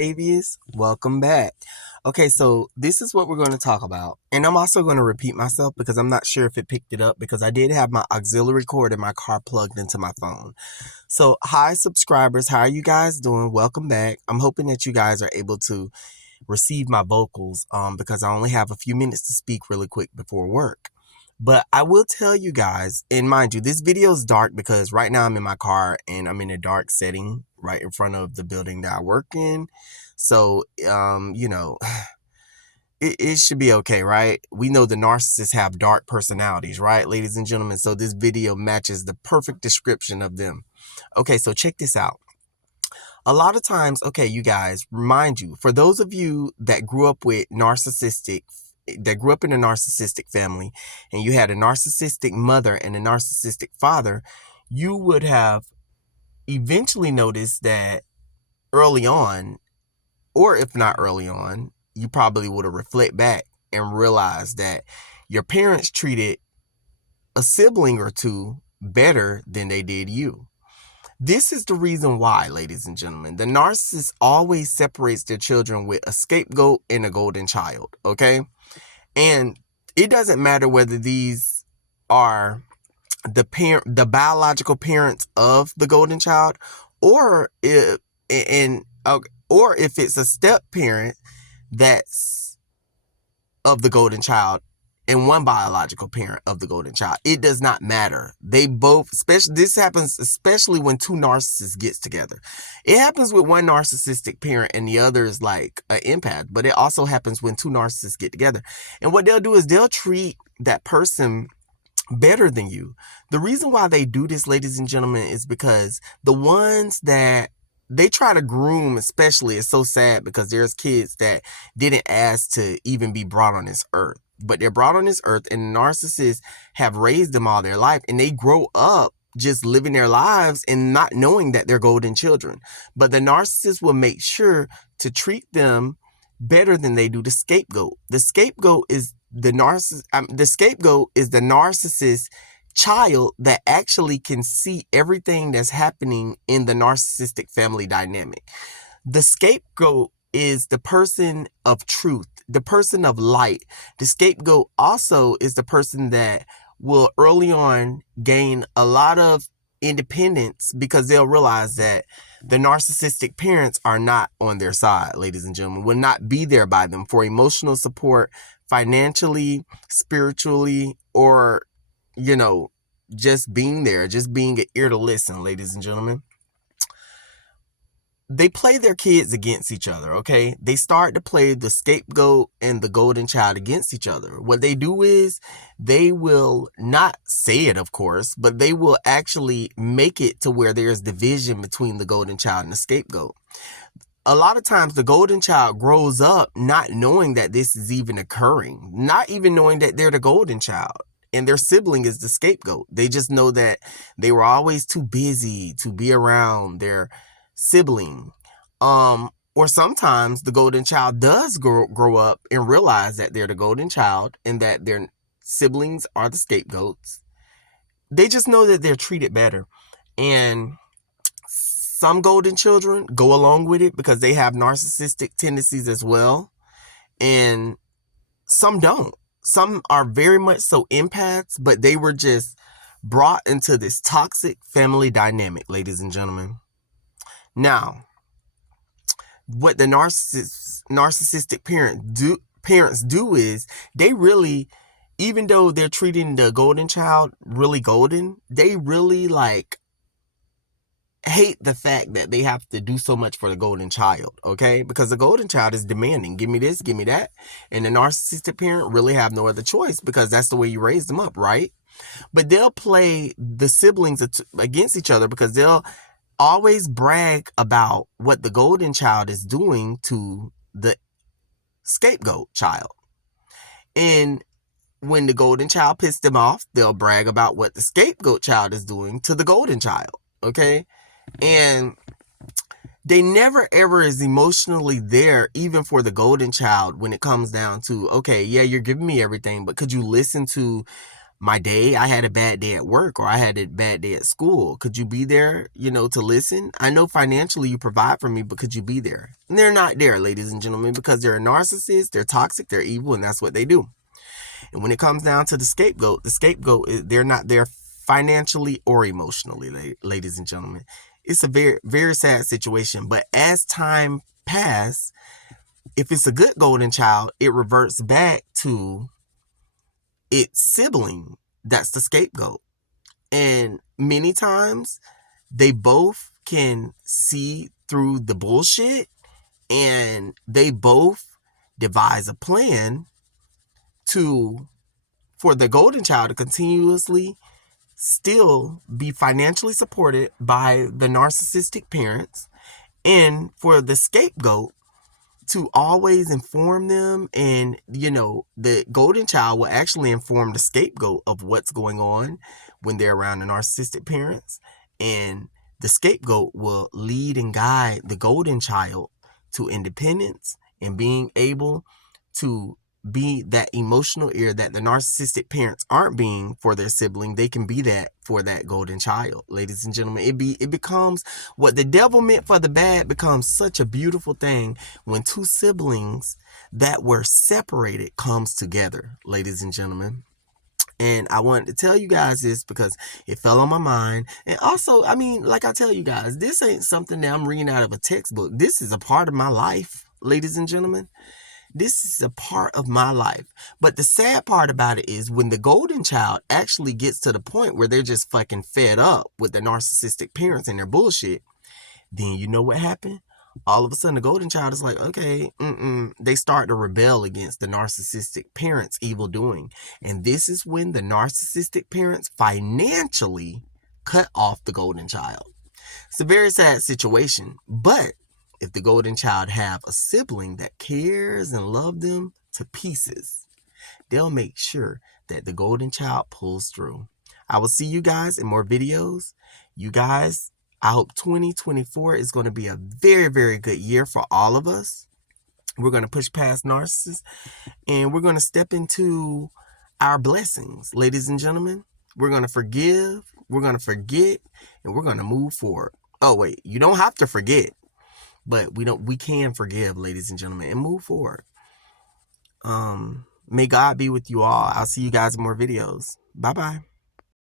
Avius, welcome back. Okay, so this is what we're going to talk about. And I'm also going to repeat myself because I'm not sure if it picked it up because I did have my auxiliary cord in my car plugged into my phone. So, hi, subscribers. How are you guys doing? Welcome back. I'm hoping that you guys are able to receive my vocals because I only have a few minutes to speak really quick before work. But I will tell you guys, and mind you, this video is dark because right now I'm in my car and I'm in a dark setting right in front of the building that I work in. So, it should be okay, right? We know the narcissists have dark personalities, right, ladies and gentlemen? So this video matches the perfect description of them. Okay, so check this out. A lot of times, okay, you guys, remind you, for those of you that grew up in a narcissistic family and you had a narcissistic mother and a narcissistic father, you would have eventually noticed that early on, or if not early on, you probably would have reflect back and realized that your parents treated a sibling or two better than they did you. This is the reason why, ladies and gentlemen, the narcissist always separates their children with a scapegoat and a golden child, okay? And it doesn't matter whether these are the biological parents of the golden child, or if it's a step parent that's of the golden child and one biological parent of the golden child. It does not matter. They both, this happens especially when two narcissists gets together. It happens with one narcissistic parent and the other is like an empath, but it also happens when two narcissists get together. And what they'll do is they'll treat that person better than you. The reason why they do this, ladies and gentlemen, is because the ones that they try to groom, especially, it's so sad because there's kids that didn't ask to even be brought on this earth, but they're brought on this earth and narcissists have raised them all their life and they grow up just living their lives and not knowing that they're golden children. But the narcissist will make sure to treat them better than they do the scapegoat. The scapegoat is the narcissist child that actually can see everything that's happening in the narcissistic family dynamic. The scapegoat is the person of truth, the person of light. The scapegoat also is the person that will early on gain a lot of independence because they'll realize that the narcissistic parents are not on their side, ladies and gentlemen, will not be there by them for emotional support, financially, spiritually, or, just being there, just being an ear to listen, ladies and gentlemen. They play their kids against each other, okay? They start to play the scapegoat and the golden child against each other. What they do is they will not say it, of course, but they will actually make it to where there's division between the golden child and the scapegoat. A lot of times the golden child grows up not knowing that this is even occurring, not even knowing that they're the golden child and their sibling is the scapegoat. They just know that they were always too busy to be around their sibling. Or sometimes the golden child does grow up and realize that they're the golden child and that their siblings are the scapegoats. They just know that they're treated better. And some golden children go along with it because they have narcissistic tendencies as well. And some don't. Some are very much so empaths, but they were just brought into this toxic family dynamic, ladies and gentlemen. Now, what the narcissistic parents do is they really, even though they're treating the golden child really golden, they really hate the fact that they have to do so much for the golden child, okay? Because the golden child is demanding, give me this, give me that. And the narcissistic parent really have no other choice because that's the way you raise them up, right? But they'll play the siblings against each other because they'll always brag about what the golden child is doing to the scapegoat child. And when the golden child pissed them off, they'll brag about what the scapegoat child is doing to the golden child, okay? And they never ever is emotionally there even for the golden child when it comes down to, okay, yeah, you're giving me everything, but could you listen to my day, I had a bad day at work or I had a bad day at school. Could you be there, to listen? I know financially you provide for me, but could you be there? And they're not there, ladies and gentlemen, because they're a narcissist, they're toxic, they're evil, and that's what they do. And when it comes down to the scapegoat, they're not there financially or emotionally, ladies and gentlemen. It's a very, very sad situation. But as time passes, if it's a good golden child, it reverts back to its sibling. That's the scapegoat. And many times they both can see through the bullshit and they both devise a plan for the golden child to continuously still be financially supported by the narcissistic parents, and for the scapegoat to always inform them. And the golden child will actually inform the scapegoat of what's going on when they're around the narcissistic parents, and the scapegoat will lead and guide the golden child to independence and being able to be that emotional ear that the narcissistic parents aren't being for their sibling. They can be that for that golden child, ladies and gentlemen. It becomes what the devil meant for the bad becomes such a beautiful thing when two siblings that were separated comes together, ladies and gentlemen. And I wanted to tell you guys this because it fell on my mind. And also, like I tell you guys, this ain't something that I'm reading out of a textbook. This is a part of my life, ladies and gentlemen. This is a part of my life. But the sad part about it is when the golden child actually gets to the point where they're just fucking fed up with the narcissistic parents and their bullshit, then you know what happened? All of a sudden the golden child is like, okay, they start to rebel against the narcissistic parents' evil doing. And this is when the narcissistic parents financially cut off the golden child. It's a very sad situation, but if the golden child have a sibling that cares and loves them to pieces, they'll make sure that the golden child pulls through. I will see you guys in more videos. You guys, I hope 2024 is going to be a very, very good year for all of us. We're going to push past narcissists and we're going to step into our blessings, ladies and gentlemen. We're going to forgive, we're going to forget, and we're going to move forward. Oh, wait, you don't have to forget. But we can forgive, ladies and gentlemen, and move forward. May God be with you all. I'll see you guys in more videos. Bye-bye.